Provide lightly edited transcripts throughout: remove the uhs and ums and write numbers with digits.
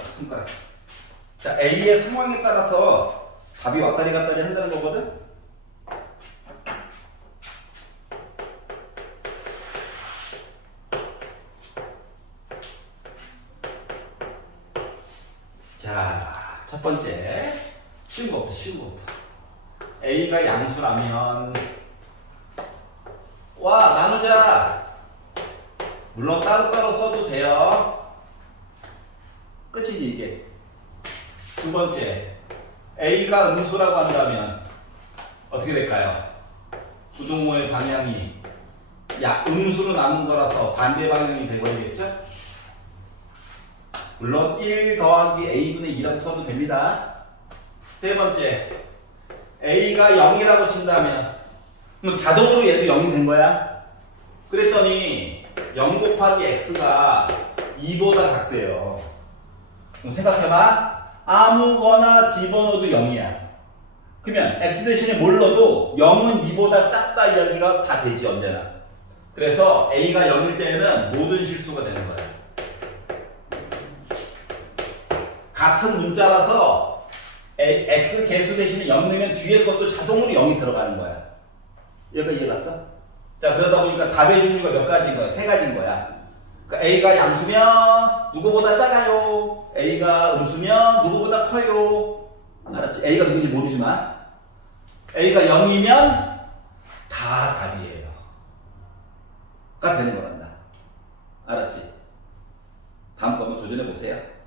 손가락. 자, A의 상황에 따라서 답이 왔다리 갔다리 한다는 거거든? 자, 첫 번째. 쉬운 거부터. A가 양수라면, 와, 나누자. 물론 따로따로 써도 돼요. 끝이지, 이게. 두 번째. A가 음수라고 한다면, 어떻게 될까요? 부등호의 방향이, 음수로 나눈 거라서 반대 방향이 되버리겠죠? 물론 1 더하기 A분의 2라고 써도 됩니다. 세 번째, A가 0이라고 친다면 그럼 자동으로 얘도 0이 된 거야. 그랬더니 0 곱하기 X가 2보다 작대요. 그럼 생각해봐. 아무거나 집어넣어도 0이야. 그러면 X 대신에 뭘 넣어도 0은 2보다 작다 이야기가 다 되지, 언제나. 그래서 A가 0일 때는 모든 실수가 되는 거야. 같은 문자라서 X 개수 대신에 0 넣으면 뒤에 것도 자동으로 0이 들어가는 거야. 여기까지 이해갔어? 자, 그러다 보니까 답의 종류가 몇 가지인 거야? 세 가지인 거야. 그러니까 A가 양수면 누구보다 작아요. A가 음수면 누구보다 커요. 알았지? A가 누군지 모르지만 A가 0이면 다 답이에요. 가 되는 거란다. 알았지? 다음 거 한번 도전해 보세요.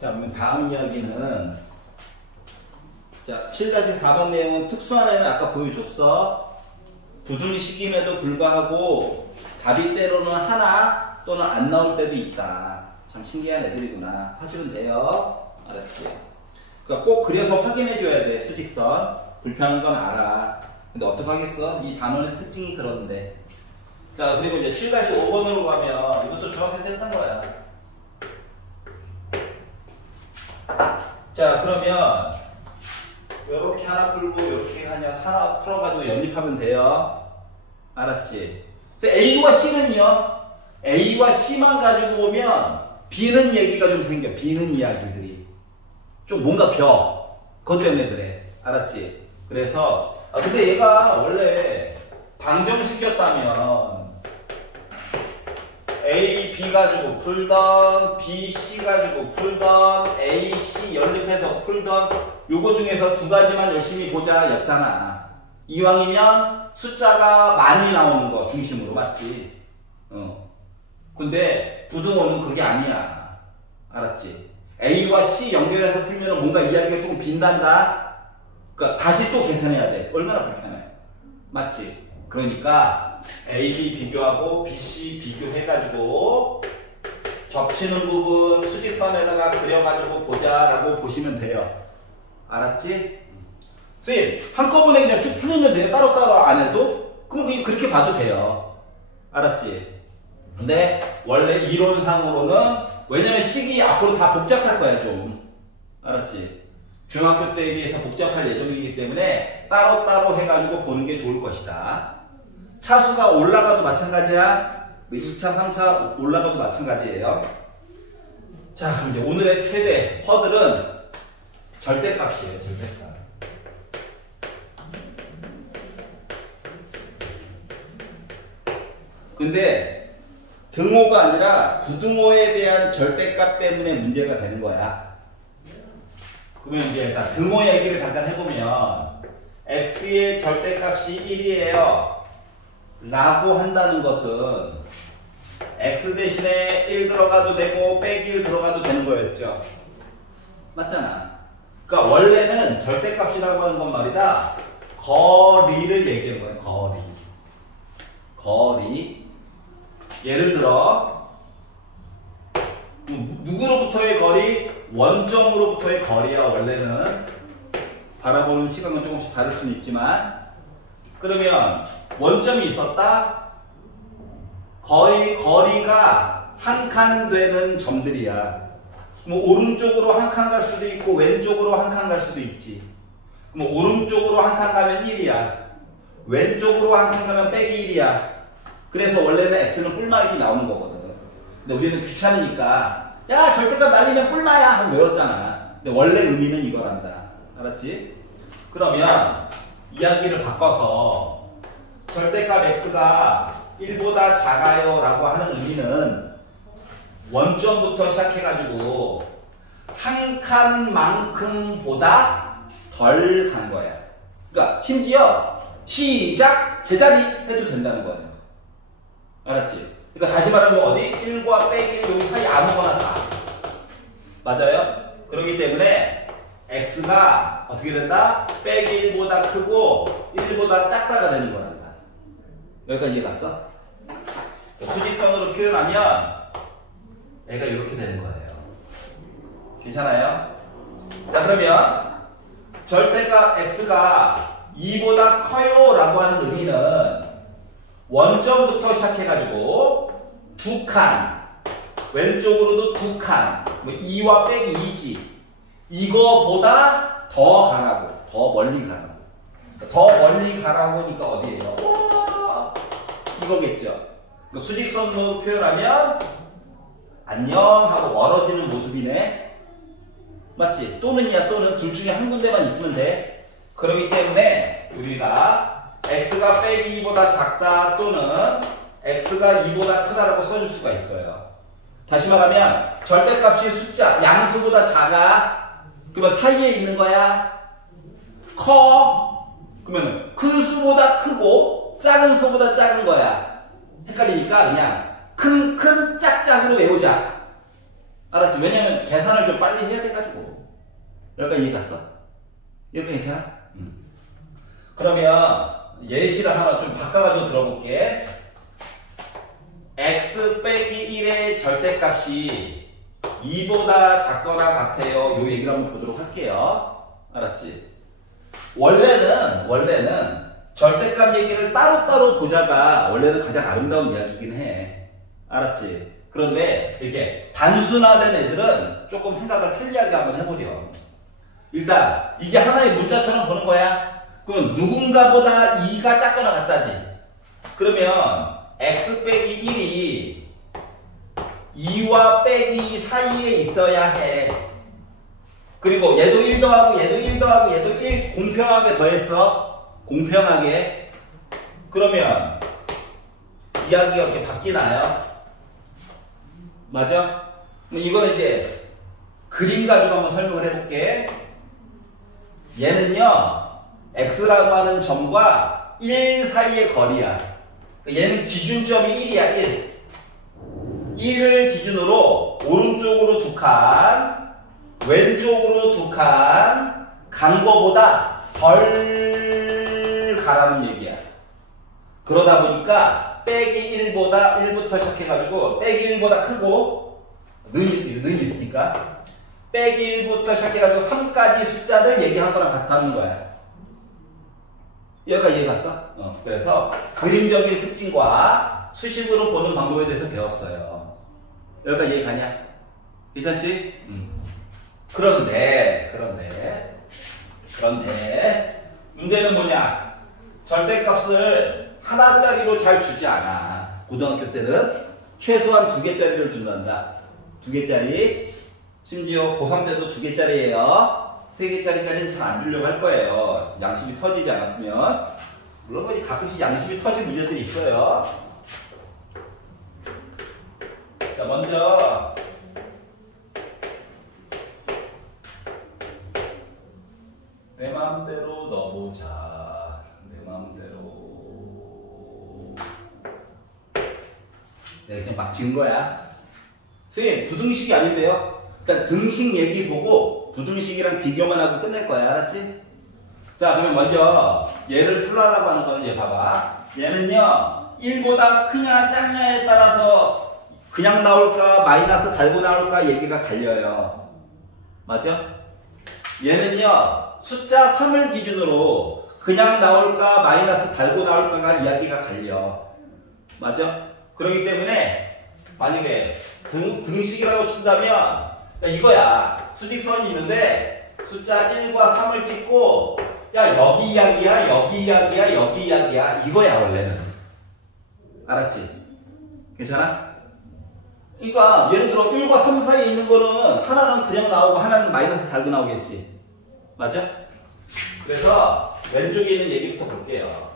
자, 그러면 다음 이야기는, 자, 7-4번 내용은 특수한 애는 아까 보여줬어. 부등식임에도 불구하고 답이 때로는 하나 또는 안 나올 때도 있다. 참 신기한 애들이구나 하시면 돼요. 알았지? 그러니까 꼭 그려서 확인해 줘야 돼. 수직선 불편한 건 알아. 근데 어떡하겠어? 이 단원의 특징이 그런데. 자, 그리고 이제 7-5번으로 가면 이것도 중학생 때 했던 거야. 자, 그러면 이렇게 하나 풀고 이렇게 하나 풀어가지고 연립하면 돼요. 알았지? A와 C는요, A와 C만 가지고 보면 B는 얘기가 좀 생겨. B는 이야기들이 좀 뭔가 그것 때문에 그래. 알았지? 그래서 근데 얘가 원래 방정식이었다면 A, B 가지고 풀던, B, C 가지고 풀던, A, C 연립해서 풀던 요거 중에서 두 가지만 열심히 보자 였잖아. 이왕이면 숫자가 많이 나오는 거 중심으로, 맞지? 근데 부등호는 그게 아니야. 알았지? A와 C 연결해서 풀면 뭔가 이야기가 조금 빈단다? 그러니까 다시 또 계산해야 돼. 얼마나 불편해. 맞지? 그러니까 A, B 비교하고 B, C 비교해가지고 겹치는 부분 수직선에다가 그려가지고 보자라고 보시면 돼요. 알았지? 선생님, 한꺼번에 그냥 쭉 풀리는데 따로따로 안 해도? 그럼 그렇게 봐도 돼요. 알았지? 근데 원래 이론상으로는, 왜냐면 식이 앞으로 다 복잡할 거야 좀. 알았지? 중학교 때에 비해서 복잡할 예정이기 때문에 따로따로 해가지고 보는 게 좋을 것이다. 차수가 올라가도 마찬가지야. 2차, 3차 올라가도 마찬가지예요. 자, 그럼 이제 오늘의 최대 허들은 절대값이에요. 절대값. 근데 등호가 아니라 부등호에 대한 절대값 때문에 문제가 되는 거야. 그러면 이제 일단 등호 얘기를 잠깐 해보면 x의 절대값이 1이에요 라고 한다는 것은 x 대신에 1 들어가도 되고 빼기 1 들어가도 되는 거였죠. 맞잖아. 그러니까 원래는 절대값이라고 하는 건 말이다, 거리를 얘기하는 거예요. 거리. 예를 들어 누구로부터의 거리? 원점으로부터의 거리야. 원래는 바라보는 시각은 조금씩 다를 수는 있지만, 그러면 원점이 있었다? 거리가 한 칸 되는 점들이야. 뭐 오른쪽으로 한 칸 갈 수도 있고 왼쪽으로 한 칸 갈 수도 있지. 뭐 오른쪽으로 한 칸 가면 1이야. 왼쪽으로 한 칸 가면 빼기 1이야. 그래서 원래는 x는 뿔마 1이 나오는 거거든. 근데 우리는 귀찮으니까 야 절대값 날리면 뿔마야 하고 외웠잖아. 근데 원래 의미는 이거란다. 알았지? 그러면 이야기를 바꿔서 절대값 x가 1보다 작아요 라고 하는 의미는 원점부터 시작해가지고 한 칸만큼보다 덜 간 거야. 그러니까 심지어 시작 제자리 해도 된다는 거예요. 알았지? 그러니까 다시 말하면 어디? 1과 빼기 1 여기 사이 아무거나 다. 맞아요? 그렇기 때문에 x가 어떻게 된다? 빼기 1보다 크고 1보다 작다가 되는 거란다. 여기까지 이해 갔어? 수직선으로 표현하면 얘가 이렇게 되는 거예요. 괜찮아요? 자 그러면 절대값 x가 2보다 커요 라고 하는 의미는 원점부터 시작해가지고 두 칸 왼쪽으로도 두 칸 뭐 2와 빼기 2지 이거보다 더 가라고 더 멀리 가라고 더 멀리 가라고 하니까 어디예요? 이거겠죠. 수직선으로 표현하면 안녕 하고 멀어지는 모습이네. 맞지? 또는이야 또는 둘 중에 한 군데만 있으면 돼. 그렇기 때문에 우리가 x가 빼기 2보다 작다 또는 x가 2보다 크다라고 써줄 수가 있어요. 다시 말하면 절대값이 숫자 양수보다 작아. 그러면 사이에 있는 거야. 커. 그러면 큰 수보다 크고 작은 수보다 작은 거야. 헷갈리니까 그냥 큰 짝짝으로 외우자. 알았지? 왜냐면 계산을 좀 빨리 해야 돼가지고. 여기까지 이해 갔어? 여기까지 괜찮아? 그러면 예시를 하나 좀 바꿔가지고 들어볼게. x 빼기 1의 절대값이 2보다 작거나 같아요. 요 얘기를 한번 보도록 할게요. 알았지? 원래는 절대값 얘기를 따로따로 보자가 원래는 가장 아름다운 이야기이긴 해. 알았지? 그런데 이렇게 단순화된 애들은 조금 생각을 편리하게 한번 해보렴. 일단 이게 하나의 문자처럼 보는 거야. 그럼 누군가보다 2가 작거나 같다지. 그러면 x 빼기 1이 2와 빼기 2 사이에 있어야 해. 그리고 얘도 1 더하고 얘도 1 더하고 얘도 1 공평하게 더했어. 공평하게. 그러면 이야기가 이렇게 바뀌나요? 맞아? 이거는 이제 그림 가지고 한번 설명을 해볼게. 얘는요 x라고 하는 점과 1 사이의 거리야. 얘는 기준점이 1이야 1. 1을 기준으로 오른쪽으로 2칸 왼쪽으로 2칸 간 거보다 덜 가라는 얘기야. 그러다 보니까 빼기 1보다 1부터 시작해가지고 빼기 1보다 크고 는이 있으니까 빼기 1부터 시작해가지고 3까지 숫자를 얘기한 거랑 같다는 거야. 여기까지 이해 갔어? 그래서 그림적인 특징과 수식으로 보는 방법에 대해서 배웠어요. 여기까지 이해 가냐? 괜찮지? 그런데 문제는 뭐냐? 절대값을 하나짜리로 잘 주지 않아. 고등학교 때는 최소한 2개짜리를 준단다. 2개짜리. 심지어 고3 때도 2개짜리예요. 3개짜리까지는 잘 안 주려고 할 거예요. 양심이 터지지 않았으면. 물론 가끔씩 양심이 터진 문제들이 있어요. 자, 먼저 내 마음대로 넣어보자. 내 마음대로. 내가 그냥 막 지은 거야. 선생님, 부등식이 아닌데요? 일단 등식 얘기 보고 부등식이랑 비교만 하고 끝낼 거야. 알았지? 자, 그러면 먼저 얘를 풀라라고 하는 거는 얘 봐봐. 얘는요 1보다 크냐 작냐에 따라서 그냥 나올까 마이너스 달고 나올까 얘기가 갈려요. 맞죠? 얘는요 숫자 3을 기준으로 그냥 나올까 마이너스 달고 나올까가 이야기가 갈려. 맞죠? 그렇기 때문에 만약에 등식이라고 친다면 이거야. 수직선이 있는데 숫자 1과 3을 찍고 야, 여기 이야기야, 여기 이야기야, 여기 이야기야. 이거야, 원래는. 알았지? 괜찮아? 그러니까, 예를 들어, 1과 3 사이에 있는 거는 하나는 그냥 나오고 하나는 마이너스 달고 나오겠지. 맞아? 그래서, 왼쪽에 있는 얘기부터 볼게요.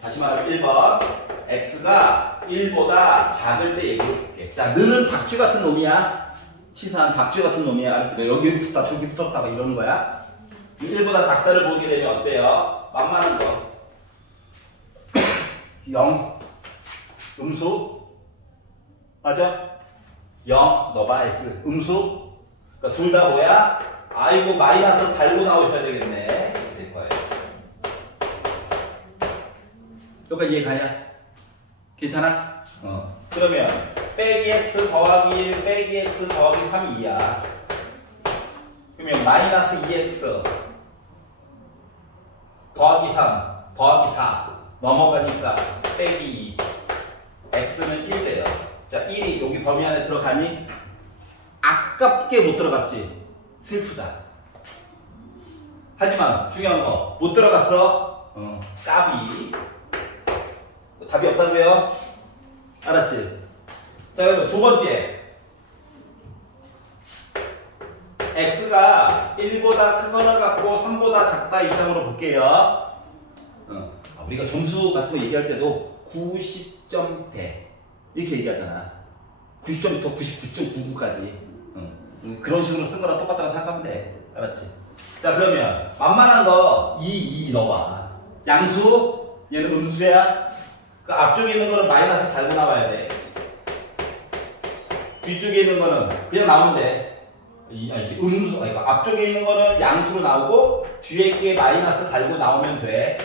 다시 말하면 1번. x가 1보다 작을 때 얘기를 볼게. 야, 너는 박쥐 같은 놈이야. 치사한 박쥐 같은 놈이야. 알았지? 여기 붙었다, 저기 붙었다, 막 이러는 거야. 1보다 작다를 보게 되면 어때요? 만만한 거. 0. 음수. 맞아? 0. 넣어봐, x. 음수. 그러니까 둘 다 뭐야? 아이고, 마이너스 달고 나오셔야 되겠네. 이렇게 될 거예요. 여기까지 이해가냐? 괜찮아? 그러면, 빼기 x 더하기 1, 빼기 x 더하기 3이 2야. 그러면 마이너스 2x 더하기 3 더하기 4 넘어가니까 빼기 2 x는 1 돼요. 자, 1이 여기 범위 안에 들어가니? 아깝게 못 들어갔지? 슬프다. 하지만 중요한 거 못 들어갔어? 까비. 답이 없다고요? 알았지? 자, 그럼 두 번째. x가 1보다 크거나 같고 3보다 작다 이 땅으로 볼게요. 우리가 점수 같은 거 얘기할 때도 90점대 이렇게 얘기하잖아. 90점부터 99.99까지 그런 식으로 쓴 거랑 똑같다고 생각하면 돼. 알았지? 자, 그러면 만만한 거 2 넣어봐. 양수, 얘는 음수야. 그 앞쪽에 있는 거는 마이너스 달고 나와야 돼. 뒤쪽에 있는 거는 그냥 나오면 돼. 음수, 그러니까 앞쪽에 있는 거는 양수로 나오고 뒤에 있게 마이너스 달고 나오면 돼.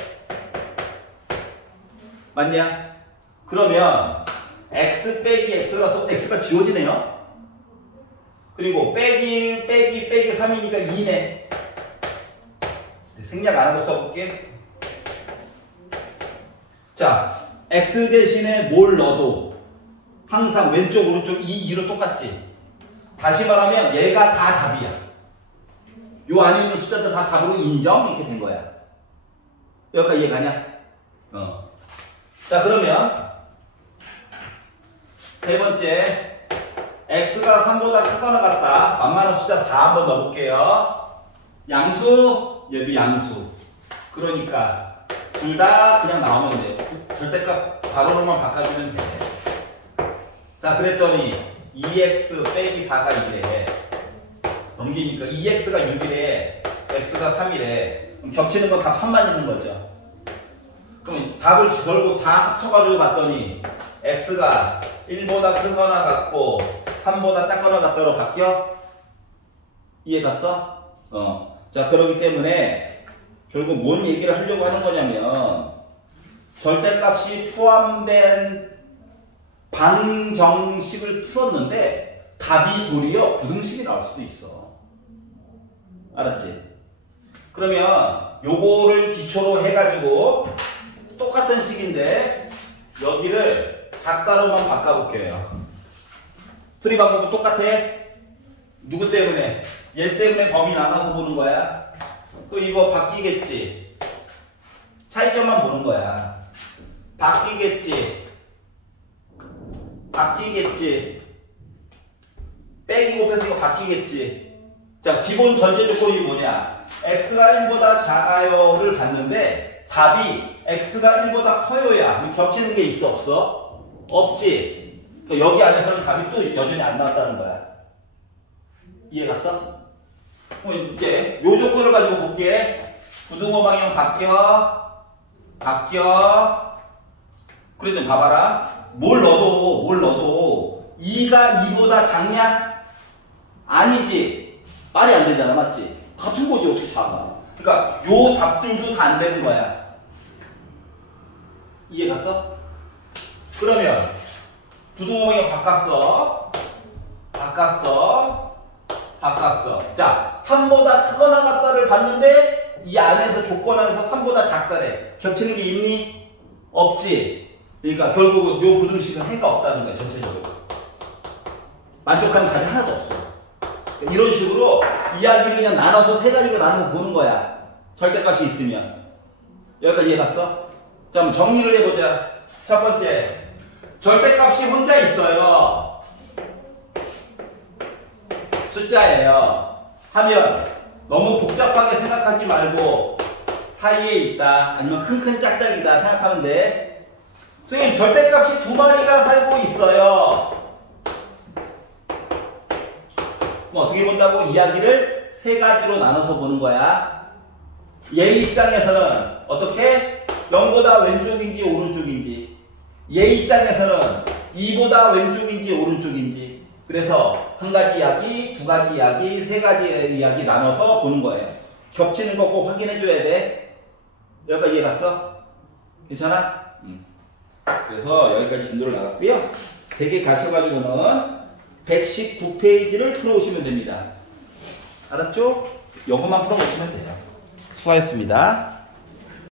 맞냐? 그러면 x 빼기 x라서 x가 지워지네요. 그리고 빼기 1 빼기 3이니까 2네. 생략 안 하고 써볼게. 자, x 대신에 뭘 넣어도 항상 왼쪽 오른쪽 2로 똑같지. 다시 말하면 얘가 다 답이야. 요 안에 있는 숫자들 다 답으로 인정? 이렇게 된 거야. 여기까지 이해가냐? 자, 그러면 세 번째, x가 3보다 크거나 같다. 만만한 숫자 4 한번 넣어볼게요. 양수, 얘도 양수. 그러니까 둘 다 그냥 나오면 돼. 절대값 괄호로만 바꿔주면 돼. 자, 그랬더니 2x 빼기 4가 1이래. 넘기니까 2x가 6이래. x가 3이래. 그럼 겹치는 건 답 3만 있는 거죠. 그럼 답을 결국 다 합쳐가지고 봤더니 x가 1보다 크거나 같고 3보다 작거나 같다로 바뀌어? 이해갔어? 자, 그렇기 때문에 결국 뭔 얘기를 하려고 하는 거냐면 절대값이 포함된 방정식을 풀었는데 답이 도리어 부등식이 나올 수도 있어. 알았지? 그러면 요거를 기초로 해가지고 똑같은 식인데 여기를 작다로만 바꿔볼게요. 풀이 방법도 똑같아? 누구 때문에? 얘 때문에 범위 나눠서 보는 거야. 그럼 이거 바뀌겠지? 차이점만 보는 거야. 바뀌겠지? 바뀌겠지? 빼기 곱해서 이거 바뀌겠지? 자, 기본 전제 조건이 뭐냐? x가 1보다 작아요를 봤는데 답이 x가 1보다 커요야. 겹치는 게 있어 없어? 없지? 그러니까 여기 안에서는 답이 또 여전히 안 나왔다는 거야. 이해갔어? 이제 요 조건을 가지고 볼게. 부등호 방향 바뀌어. 그래도 봐봐라. 뭘 넣어도 2가 2보다 작냐? 아니지. 말이 안 되잖아. 맞지? 같은 거지. 어떻게 작아? 그러니까 요 답들도 다 안 되는 거야. 이해갔어? 그러면 부등호 방향 바꿨어. 자, 3보다 크거나 같다를 봤는데 이 안에서 조건 안에서 3보다 작다래. 겹치는 게 있니? 없지. 그러니까 결국은 요 부등식은 해가 없다는 거야. 전체적으로. 만족하는 답이 하나도 없어. 이런 식으로 이야기를 그냥 나눠서 세 가지로 나눠서 보는 거야. 절대값이 있으면. 여기까지 이해갔어? 자, 한번 정리를 해보자. 첫 번째, 절대값이 혼자 있어요. 숫자예요. 하면 너무 복잡하게 생각하지 말고 사이에 있다, 아니면 큰 짝짝이다 생각하면 돼. 선생님, 절대값이 두 마리가 살고 있어요. 그럼 어떻게 본다고? 이야기를 세 가지로 나눠서 보는 거야. 얘 입장에서는 어떻게? 0보다 왼쪽인지 오른쪽인지, 얘 입장에서는 2보다 왼쪽인지 오른쪽인지. 그래서 한 가지 이야기, 두 가지 이야기, 세 가지 이야기 나눠서 보는 거예요. 겹치는 거 꼭 확인해 줘야 돼. 여기까지 이해 갔어? 괜찮아? 그래서 여기까지 진도를 나갔고요. 댁에 가셔가지고는 119페이지를 풀어오시면 됩니다. 알았죠? 요것만 풀어오시면 돼요. 수고하셨습니다.